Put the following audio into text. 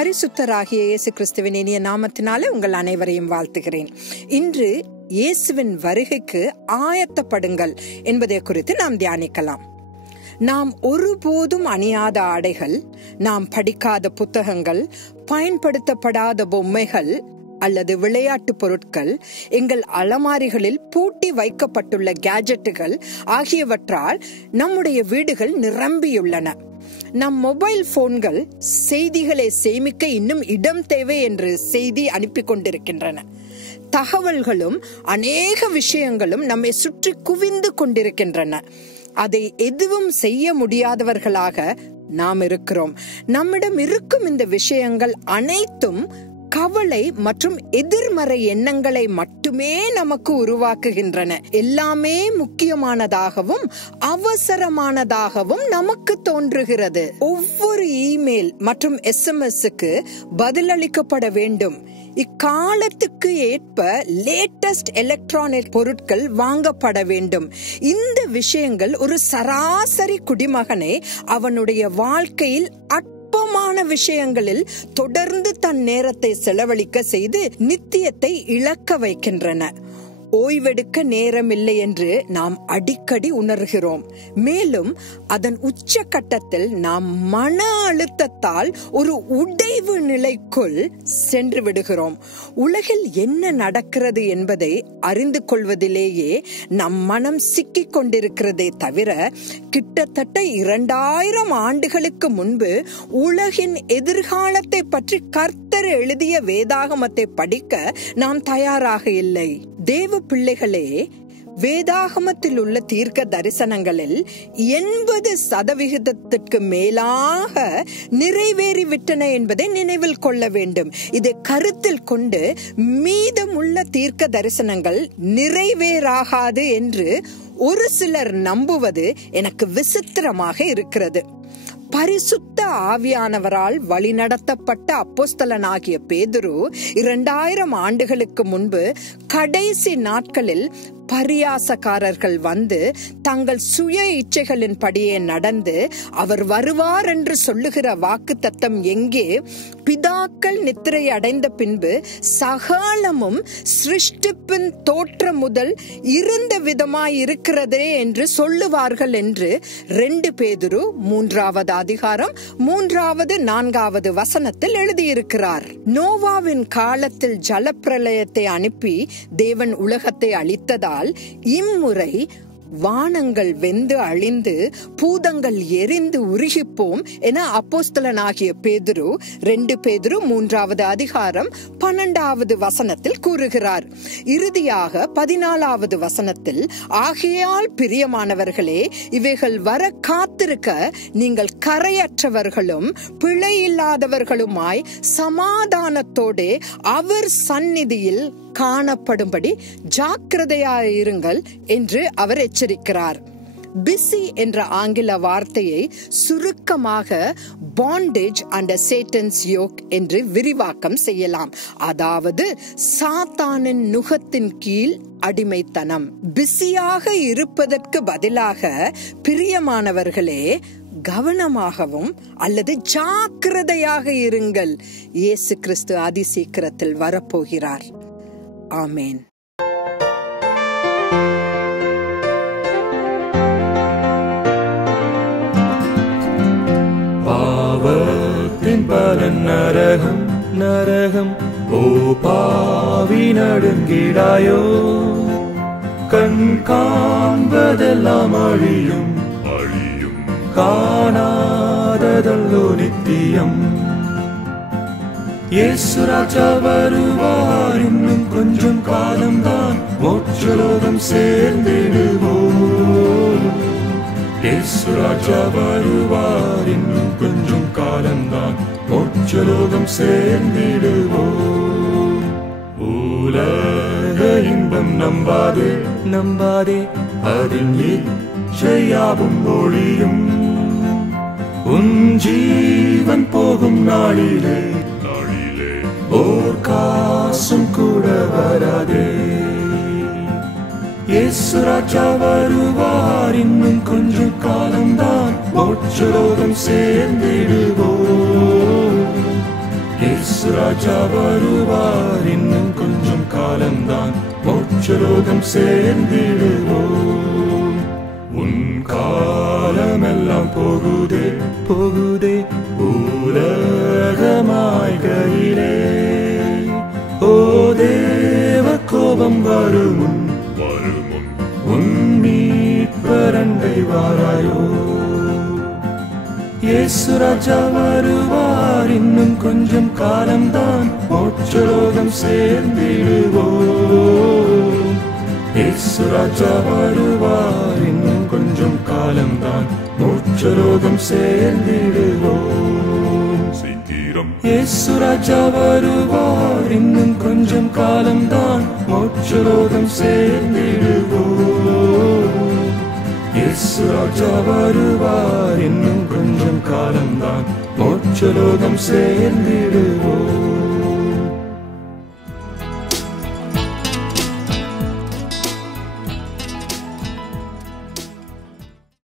பரிசுத்தராகிய இயேசு கிறிஸ்துவின் இனிய நாமத்தினாலே உங்கள் அனைவரையும் வாழ்த்துகிறேன். இன்று இயேசுவின் வருகைக்கு ஆயத்தப்படுங்கள் என்பதை குறித்து நாம் தியானிக்கலாம். நாம் ஒருபோதும் அணியாத ஆடைகள், நாம் படிக்காத புத்தகங்கள், பயன்படுத்தப்படாத பொம்மைகள் அல்லது விளையாட்டு பொருட்கள், எங்கள் அலமாரிகளில் பூட்டி வைக்கப்பட்டுள்ள கேஜெட்டுகள் ஆகியவற்றால் நம்முடைய வீடுகள் நிரம்பியுள்ளன. நம் மொபைல் போன்கள் செய்திகளை சேமிக்க இன்னும் இடம் தேவை என்று செய்தி அனுப்பி கொண்டிருக்கின்றன. தகவல்களும் அநேக விஷயங்களும் நம்மை சுற்றி குவிந்து கொண்டிருக்கின்றன. அதை எதுவும் செய்ய முடியாதவர்களாக நாம் இருக்கிறோம். நம்மிடம் இருக்கும் இந்த விஷயங்கள் அனைத்தும் கவலை மற்றும் எதிர்மறை எண்ணங்களை மட்டுமே நமக்கு உருவாக்குகின்றன. எல்லாமே முக்கியமானதாகவும் அவசரமானதாகவும் நமக்கு தோன்றுகிறது. ஒவ்வொரு இமெயில் மற்றும் SMS-க்கு பதிலளிக்கப்பட வேண்டும். இக்காலத்துக்கு ஏற்ப லேட்டஸ்ட் எலக்ட்ரானிக் பொருட்கள் வாங்கப்பட வேண்டும். இந்த விஷயங்கள் ஒரு சராசரி குடிமகனை அவனுடைய வாழ்க்கையில் விஷயங்களில் தொடர்ந்து தன் நேரத்தை செலவழிக்க செய்து நித்தியத்தை இழக்க வைக்கின்றன. ஓய்வெடுக்க நேரமில்லை என்று நாம் அடிக்கடி உணர்கிறோம். மேலும் அதன் உச்சகட்டத்தில் நாம் மன அழுத்தத்தால் ஒரு உடைவு நிலைக்குள் சென்று விடுகிறோம். உலகில் என்ன நடக்கிறது என்பதை அறிந்து கொள்வதிலேயே நம் மனம் சிக்கிக் கொண்டிருக்கிறதே தவிர, கிட்டத்தட்ட 2000 ஆண்டுகளுக்கு முன்பு உலகின் எதிர்காலத்தை பற்றி கர்த்தர் எழுதிய வேதாகமத்தை படிக்க நாம் தயாராக இல்லை. தேவ பிள்ளைகளே, வேதாகமத்தில் உள்ள தீர்க்க தரிசனங்களில் 80% மேலாக நிறைவேறிவிட்டன என்பதை நினைவில் கொள்ள வேண்டும். இதை கருத்தில் கொண்டு மீதமுள்ள தீர்க்க தரிசனங்கள் நிறைவேறாகாது என்று ஒரு சிலர் நம்புவது எனக்கு விசித்திரமாக இருக்கிறது. பரிசுத்த ஆவியானவரால் வழிநடத்தப்பட்ட அப்போஸ்தலனாகிய பேதுரு 2000 ஆண்டுகளுக்கு முன்பு கடைசி நாட்களில் பரியாசக்காரர்கள் வந்து தங்கள் சுய இச்சைகளின் படியே நடந்து அவர் வருவார் என்று சொல்லுகிற வாக்குத்தத்தம் எங்கே? பிதாக்கள் நித்திரை அடைந்த பின்பு சகலமும் சிருஷ்டிப்பின் தோற்றம் முதல் இருந்த விதமாய் இருக்கிறதே என்று சொல்லுவார்கள் என்று 2 பேதுரு 3வது அதிகாரம் 3வது 4வது வசனத்தில் எழுதியிருக்கிறார். நோவாவின் காலத்தில் ஜலப்பிரளயத்தை அனுப்பி தேவன் உலகத்தை அழித்ததால் இம்முறை வானங்கள் வெந்து அழிந்து பூதங்கள் எரிந்து உருகிப்போம் என அப்போஸ்தலனாகிய பேதுரு 2 பேதுரு 3வது அதிகாரம் 12வது வசனத்தில் கூறுகிறார். இறுதியாக 14வது வசனத்தில், ஆகையால் பிரியமானவர்களே, இவைகள் வர காத்திருக்க நீங்கள் கரையற்றவர்களும் பிழை இல்லாதவர்களுமாய் சமாதானத்தோடே அவர் சந்நிதியில் காணப்படும்படி ஜாக்கிரதையாயிருங்கள் என்று அவர் எச்சரிக்கிறார். பிஸி என்ற ஆங்கில வார்த்தையை சுருக்கமாக பாண்டேஜ் அண்டர் சேட்டன்ஸ் யோக் என்று விரிவாக்கம் செய்யலாம். அதாவது சாத்தானின் நுகத்தின் கீழ் அடிமைத்தனம். பிஸியாக இருப்பதற்கு பதிலாக பிரியமானவர்களே, கவனமாகவும் அல்லது ஜாக்கிரதையாக இருங்கள். இயேசு கிறிஸ்து அதிசீக்கிரத்தில் வரப்போகிறார். ஆமென். பாவத்தின் பலன் நரகம், நரகம். ஓ பாவி நடுங்கிடாயோ, கண் காண்பதெல்லாம் அழியும், அழியும். காணாததல்லோ நித்தியம். இயேசு ராஜா வருவார், இன்னும் கொஞ்சம் காலம்தான், மோட்சலோகம் சேர்ந்திடுவோம். இயேசு ராஜா வருவார், இன்னும் கொஞ்சம் காலம்தான், மோட்சலோகம் சேர்ந்திடுவோம். உலக இன்பம் நம்பாதே, நம்பாதே, அதில் இச்சையாவும் ஒழியும். உன் ஜீவன் போகும் நாளிலே ஓர் காசும் கூட வராதே. இயேசு ராஜா வருவார், இன்னும் கொஞ்சம் காலம்தான், மோட்சலோகம் சேர்ந்திடுவோம். இயேசு ராஜா வருவார், இன்னும் கொஞ்சம் காலம்தான், மோட்சலோகம் சேர்ந்திடுவோம். உன் காலமெல்லாம் போகுதே போகுதே உலகமாய்கையிலே, ஓ தேவ கோபம் வருமுன் உன் மீட்பரண்டை வாராயோ. இயேசு ராஜா வருவார், இன்னும் கொஞ்சம் காலம்தான், மோட்சலோகம் சேர்ந்திடுவோம். இயேசு ராஜா வருவார், இன்னும் கொஞ்சம் காலம்தான், மோட்சலோகம் சேர்ந்திடுவோம். சீக்கிரம் இயேசு ராஜா வருவார், இன்னும் கொஞ்சம் காலம்தான், மோட்சலோகம் சேர்ந்திடுவோம். இயேசு ராஜா வருவார், இன்னும் கொஞ்சம் காலம்தான், மோட்சலோகம் சேர்ந்திடுவோம்.